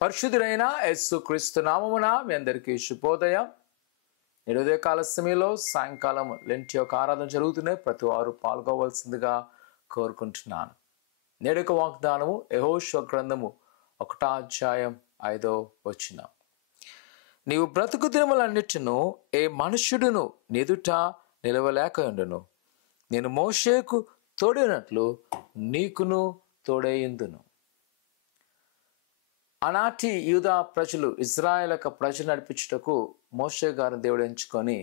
పరిశుద్ధుడైన యేసు క్రీస్తు నామమున మీ అందరికీ శుభోదయం. నేడు ఉదయకాల సమయంలో సాయంకాలం లెంట్ యొక్క ఆరాధన జరుగుతున్నాయి. ప్రతి వారు పాల్గొవలసిందిగా కోరుకుంటున్నాను. నేడు యొక్క వాగ్దానము యెహోషువ గ్రంథము 1వ అధ్యాయం 5వ వచనం. నీవు బ్రతుకు దినములన్నిటిను ఏ మనుష్యుడును ఎదుట నిలవలేకయుండును. నేను మోషేకు తోడైనట్లు నీకును తోడైయుందును. ఆనాటి యూదా ప్రజలు ఇజ్రాయేల్ యొక్క ప్రజలు నడిపించుటకు మోషే గారిని దేవుడు ఎంచుకొని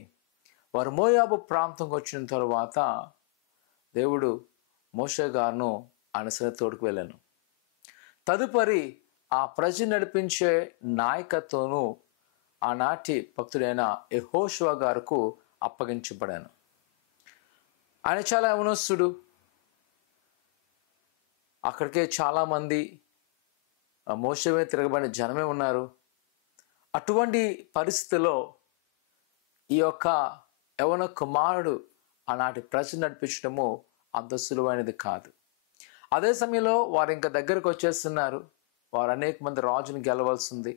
వారు మోయాబు ప్రాంతంకి వచ్చిన తరువాత దేవుడు మోషే గారును ఆయన తోడుకు వెళ్ళాను. తదుపరి ఆ ప్రజలు నడిపించే నాయకత్వము ఆనాటి భక్తుడైన యెహోషువ గారికి అప్పగించబడాను. ఆయన చాలా యవనస్తుడు. అక్కడికే చాలామంది మోషే మీద తిరగబడిన జనమే ఉన్నారు. అటువంటి పరిస్థితిలో ఈ యొక్క యవన కుమారుడు ఆనాటి ప్రజలు నడిపించడము అంత సులువైనది కాదు. అదే సమయంలో వారు ఇంకా దగ్గరకు వచ్చేస్తున్నారు. వారు అనేక మంది రాజుని గెలవాల్సింది.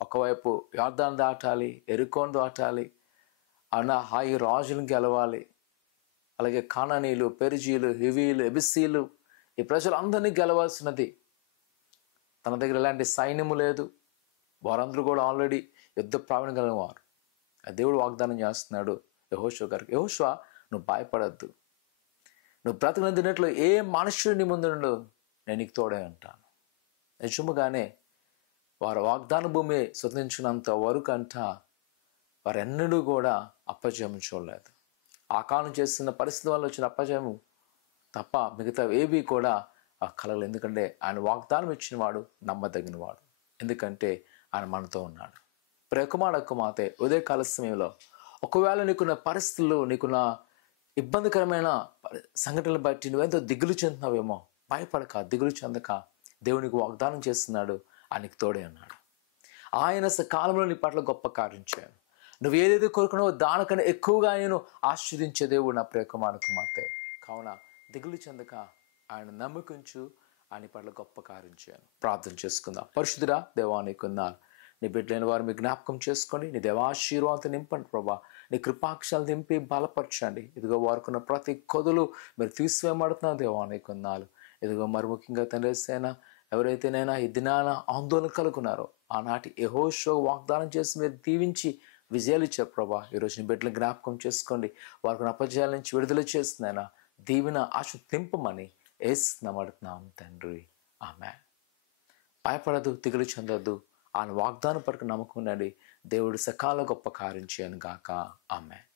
ఒకవైపు యొర్దాను దాటాలి, యెరికోను దాటాలి, ఈ రాజుని గెలవాలి. అలాగే కానానీయులు, పెరిజీలు, హివీలు, ఎబిసీలు ఈ ప్రజలందరినీ గెలవాల్సినది. తన దగ్గర ఎలాంటి సైన్యము లేదు. వారందరూ కూడా ఆల్రెడీ యుద్ధ ప్రావీణ్యం కలిగిన వారు. దేవుడు వాగ్దానం చేస్తున్నాడు యెహోషువ గారికి, యెహోషువ నువ్వు భయపడద్దు, నువ్వు బ్రతుకుని తిన్నట్లు ఏ మనుష్యుడు నీ ముందు నేను నీకు తోడే ఉంటాను. నిజముగానే వారు వాగ్దాన భూమి స్వతంత్రించినంత వరకు వారెన్నడూ కూడా అపజయం చూడలేదు. ఆ కాలం చేస్తున్న పరిస్థితి వల్ల వచ్చిన అపజయము తప్ప మిగతా ఏవి కూడా కలగలు. ఎందుకంటే ఆయన వాగ్దానం ఇచ్చిన వాడు నమ్మదగిన వాడు. ఎందుకంటే ఆయన మనతో ఉన్నాడు. ప్రియకుమారకుమార్తె ఉదయకాల సమయంలో ఒకవేళ నీకున్న పరిస్థితుల్లో నీకున్న ఇబ్బందికరమైన సంఘటనలు బట్టి నువ్వెంతో దిగులు చెందుతున్నావేమో, భయపడక, దిగులు చెందక, దేవునికి వాగ్దానం చేస్తున్నాడు. ఆయనకి తోడే ఉన్నాడు. ఆయన కాలంలో నీ పట్ల గొప్ప కార్యం చేయాలి. నువ్వు ఏదైతే కోరుకున్నావో దానికన్నా ఎక్కువగా ఆయన ఆశీర్వదించే దేవుడు నా ప్రియకుమారకుమార్తె. కావున దిగులు చెందక ఆయన నమ్మకించు, ఆయన పట్ల గొప్ప కార్యం చేయను. ప్రార్థన చేసుకుందాం. పరిశుద్ధుడా దేవా, నీకున్నారు నీ బిడ్డలైన వారు మీ జ్ఞాపకం చేసుకొని నీ దేవాశీర్వాదం నింపండి ప్రభా. నీ కృపాక్షాలు నింపి బలపరచండి. ఇదిగో వారుకున్న ప్రతి కొదులు మీరు తీసివేయబడుతున్నారు దేవా, నీకున్నారు. ఇదిగో మరి ముఖ్యంగా తండ్రిసేనా ఎవరైతేనైనా ఈ దినాన ఆందోళన కలుగున్నారో ఆనాటి యెహోషువ వాగ్దానం చేసి మీరు దీవించి విజయాలు ఇచ్చారు ప్రభా. ఈరోజు నీ బిడ్డలను జ్ఞాపకం చేసుకోండి. వారికి అపజయాల నుంచి విడుదల చేస్తున్నాయినా దీవెన ఆశ తింపమని ఏసునామడుతున్నాం తండ్రి, ఆమేన్. భయపడదు, దిగులు చెందొద్దు. ఆయన వాగ్దానం పట్ల నమ్మకం ఉండండి. దేవుడు సకాల గొప్ప కార్యం చేయను గాక, ఆమేన్.